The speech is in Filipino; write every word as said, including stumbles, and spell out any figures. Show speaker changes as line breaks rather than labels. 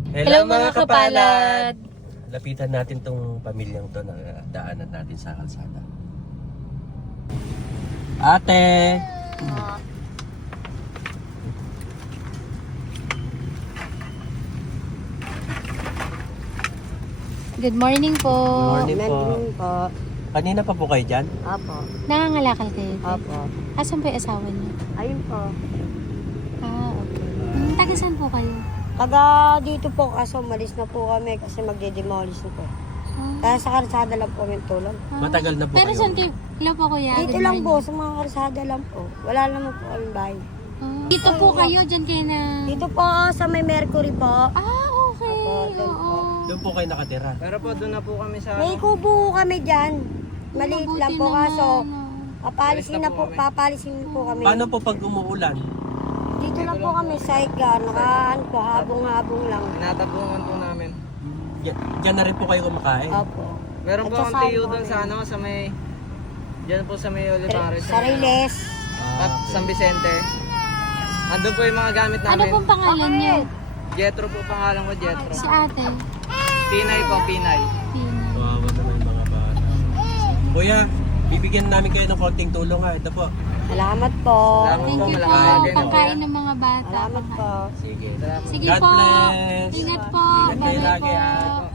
Hello,
Hello mga kapalad!
Lapitan natin tong pamilyang to na daanan natin sa kalsada. Ate!
Good morning po.
Good morning po.
Nandun po.
Kanina pa po kayo dyan?
Opo.
Nangangalakal kayo? te?
Opo.
Asan po yung asawa niyo?
Ayun po.
Ah, okay. Hmm, taga saan po kayo?
Taga dito po kaso malis na po kami kasi magde-demolish na po.
Ah,
Kaya sa karsada lang po kami tulog.
ah.
Matagal na po
Pero
kayo.
saan kayo? Hello po kuya.
Dito
Good
lang po,
morning.
sa mga karsada lang po. Wala naman po kami bahay.
Ah, dito po kayo, dyan kayo na...
Dito po sa may Mercury po.
Ah, okay.
Opo, doon po.
Oo.
Doon po kayo nakatira.
Pero po doon na po kami sa
May
ano.
kubo kami dyan. Maliit
Mabuti
lang po
naman,
kaso
oh.
papalisin
Alis
na
na
po,
po kami.
papalisin po kami.
Paano po pag umuulan?
Dito lang po kami sa Iga, nakaan po, habong-habong lang.
Tinatabungan po namin.
Diyan, diyan na rin po kayo kumakain.
Opo.
Meron
At
po
sa
akong tiyo
saan
doon
po
sa ano, sa may diyan po sa may Olivares.
Sa Riles.
Ah,
At San Vicente. Andun po yung mga gamit
Ano
namin.
pong pangalan niyo?
Jetro po pangalan ko, Jetro.
Si ate.
Pinay po, Pinay.
Tina.
Kawawa naman yung mga bata. Kuya, bibigyan namin kayo ng konting tulong ha. Ito po.
Salamat po.
Salamat.
Thank you po.
Malaking bagay na po
Pangkain
yan.
ng mga bata.
Salamat po.
Sige.
Salamat.
Sige
God
po.
bless.
Ingat po.
Ingat kayo
Bye-bye
lagi,
po.
ah.